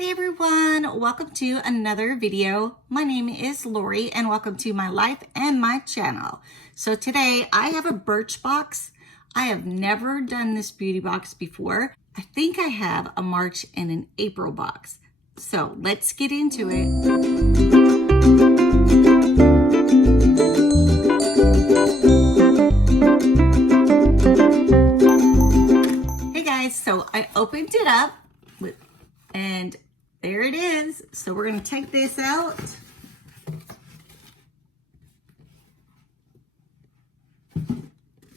Hey everyone, welcome to another video. My name is Lori and welcome to my life and my channel. So today I have a Birchbox. I have never done this beauty box before. I think I have a March and an April box. So let's get into it. Hey guys, so I opened it up and there it is. So we're going to take this out.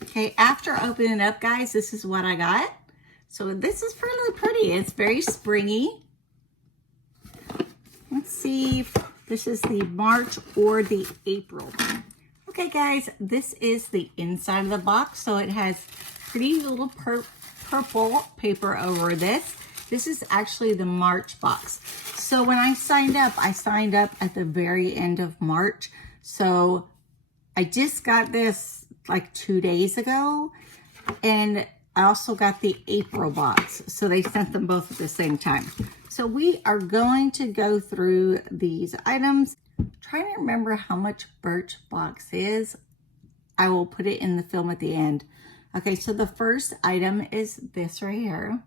Okay, after opening it up, guys, this is what I got. So this is really pretty. It's very springy. Let's see if this is the March or the April. Okay, guys, this is the inside of the box. So it has pretty little purple paper over this. This is actually the March box. So when I signed up at the very end of March. So I just got this like 2 days ago. And I also got the April box. So they sent them both at the same time. So we are going to go through these items. I'm trying to remember how much Birchbox is. I will put it in the film at the end. Okay, so the first item is this right here.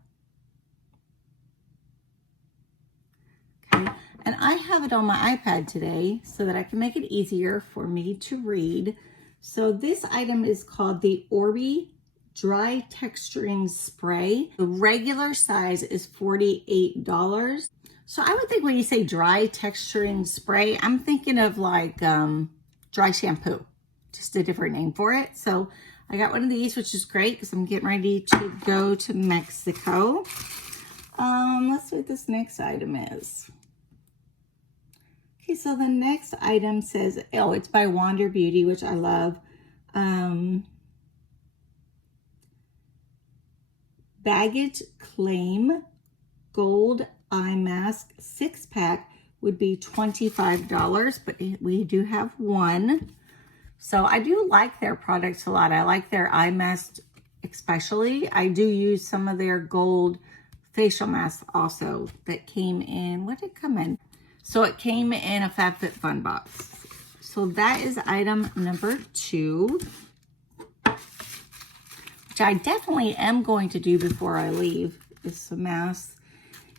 And I have it on my iPad today so that I can make it easier for me to read. So this item is called the Orbi Dry Texturing Spray. The regular size is $48. So I would think when you say dry texturing spray, I'm thinking of like dry shampoo, just a different name for it. So I got one of these, which is great because I'm getting ready to go to Mexico. Let's see what this next item is. Okay, so the next item says, oh, it's by Wander Beauty, which I love. Baggage Claim Gold Eye Mask 6-pack would be $25, but we do have one. So I do like their products a lot. I like their eye mask especially. I do use some of their gold facial masks also that came in. What did it come in? So it came in a FABFITFUN box. So that is item number 2, which I definitely am going to do before I leave, is some masks.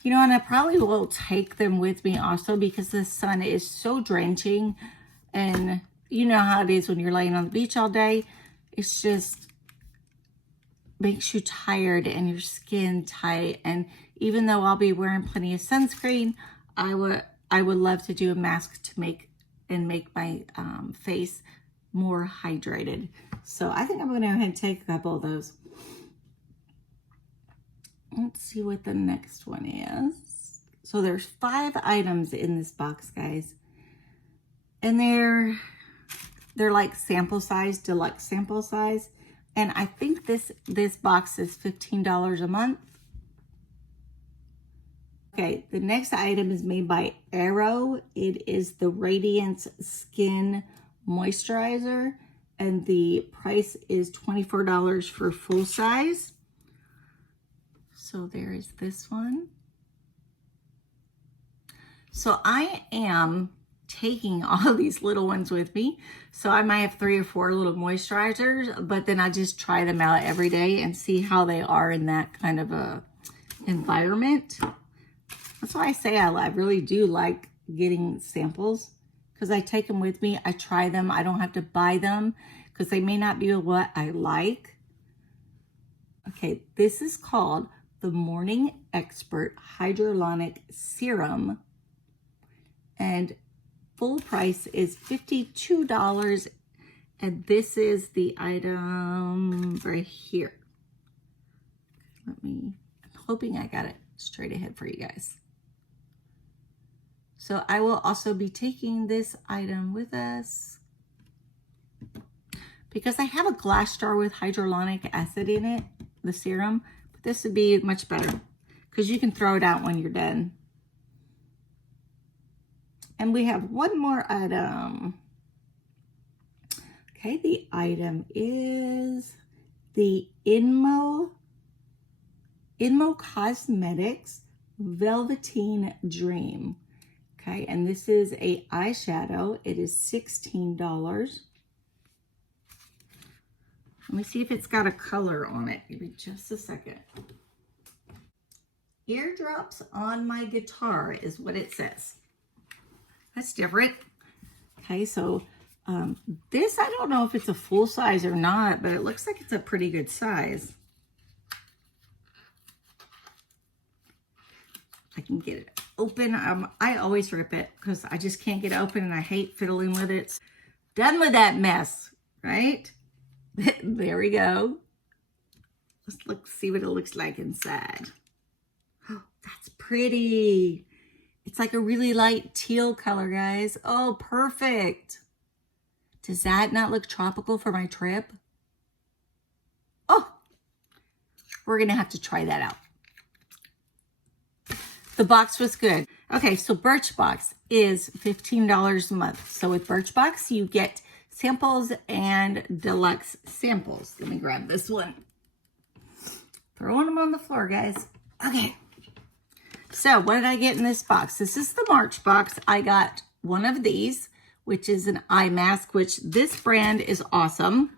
You know, and I probably will take them with me also because the sun is so drenching. And you know how it is when you're laying on the beach all day. It's just makes you tired and your skin tight. And even though I'll be wearing plenty of sunscreen, I would love to do a mask to make my face more hydrated. So I think I'm going to go ahead and take a couple of those. Let's see what the next one is. So there's 5 items in this box, guys. And they're like sample size, deluxe sample size. And I think this box is $15 a month. Okay, the next item is made by Arrow. It is the Radiance Skin Moisturizer, and the price is $24 for full size. So there is this one. So I am taking all these little ones with me. So I might have 3 or 4 little moisturizers, but then I just try them out every day and see how they are in that kind of a environment. That's why I say I really do like getting samples because I take them with me. I try them. I don't have to buy them because they may not be what I like. Okay, this is called the Morning Expert Hyaluronic Serum. And full price is $52. And this is the item right here. I'm hoping I got it straight ahead for you guys. So I will also be taking this item with us because I have a glass jar with hyaluronic acid in it, the serum, but this would be much better because you can throw it out when you're done. And we have one more item. Okay, the item is the InMO Cosmetics Velveteen Dream. Okay, and this is a eyeshadow. It is $16. Let me see if it's got a color on it. Give me just a second. Eardrops on My Guitar is what it says. That's different. Okay, so this, I don't know if it's a full size or not, but it looks like it's a pretty good size. I can get it open. I always rip it because I just can't get it open and I hate fiddling with it. Done with that mess, right? There we go. Let's see what it looks like inside. Oh, that's pretty. It's like a really light teal color, guys. Oh, perfect. Does that not look tropical for my trip? Oh, we're going to have to try that out. The box was good. Okay, so Birchbox is $15 a month. So with Birchbox, you get samples and deluxe samples. Let me grab this one. Throwing them on the floor, guys. Okay. So what did I get in this box? This is the March box. I got one of these, which is an eye mask, which this brand is awesome.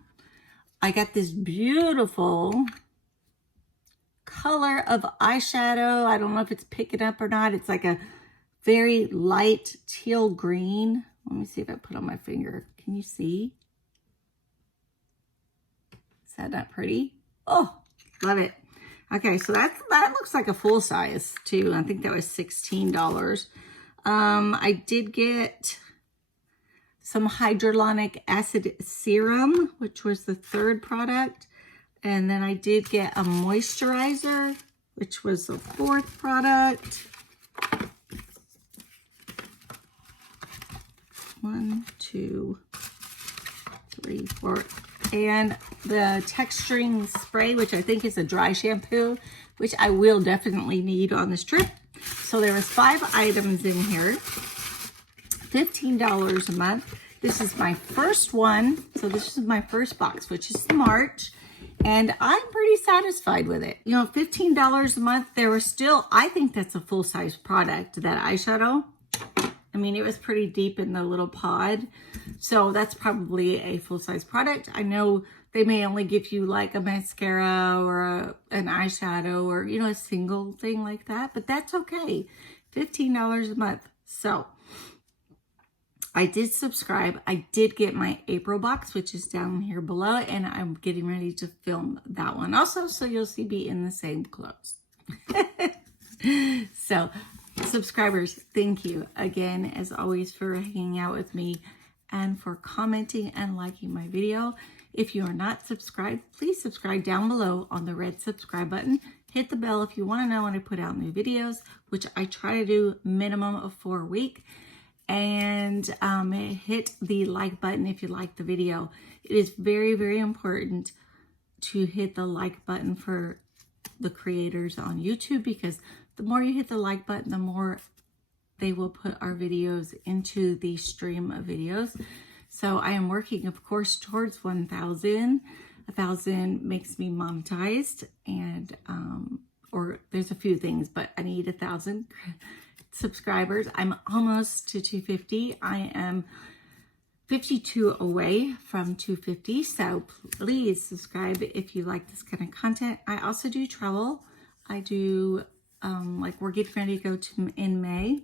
I got this beautiful color of eyeshadow. I don't know if it's picking up or not. It's like a very light teal green. Let me see if I put on my finger. Can you see? Is that not pretty? Oh, love it. Okay, so that looks like a full size too. I think that was $16. I did get some hyaluronic acid serum, which was the third product. And then I did get a moisturizer, which was the fourth product. 1, 2, 3, 4. And the texturing spray, which I think is a dry shampoo, which I will definitely need on this trip. So there was 5 items in here. $15 a month. This is my first one. So this is my first box, which is March. And I'm pretty satisfied with it. You know, $15 a month, there was still, I think that's a full-size product, that eyeshadow. I mean, it was pretty deep in the little pod. So that's probably a full-size product. I know they may only give you like a mascara or an eyeshadow or, you know, a single thing like that. But that's okay. $15 a month. So I did subscribe. I did get my April box, which is down here below, and I'm getting ready to film that one also, so you'll see me in the same clothes. So, subscribers, thank you again, as always, for hanging out with me and for commenting and liking my video. If you are not subscribed, please subscribe down below on the red subscribe button. Hit the bell if you want to know when I put out new videos, which I try to do minimum of 4 a week. And hit the like button if you like the video. It is very, very important to hit the like button for the creators on YouTube, because the more you hit the like button, the more they will put our videos into the stream of videos. So I am working, of course, towards 1,000. 1,000 makes me monetized, and or there's a few things, but I need 1,000 subscribers. I'm almost to 250. I am 52 away from 250. So please subscribe if you like this kind of content. I also do travel. I do, like, we're getting ready to go to in May.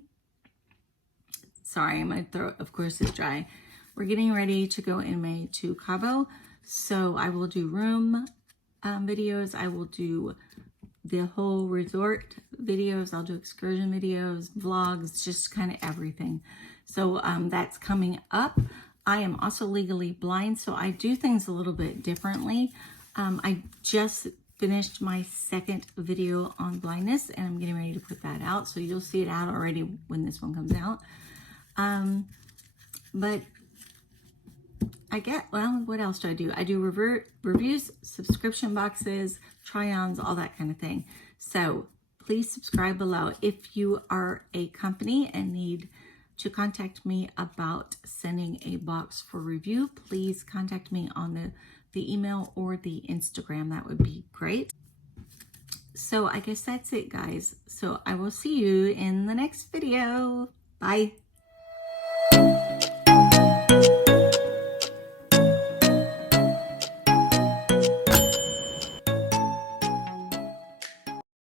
Sorry, my throat, of course, is dry. We're getting ready to go in May to Cabo. So I will do room videos. I will do the whole resort videos. I'll do excursion videos, vlogs, just kind of everything. So that's coming up. I am also legally blind, so I do things a little bit differently. I just finished my second video on blindness, and I'm getting ready to put that out. So you'll see it out already when this one comes out. But I get, well, what else do? I do reviews, subscription boxes, try-ons, all that kind of thing. So please subscribe below. If you are a company and need to contact me about sending a box for review, please contact me on the email or the Instagram. That would be great. So I guess that's it, guys. So I will see you in the next video. Bye.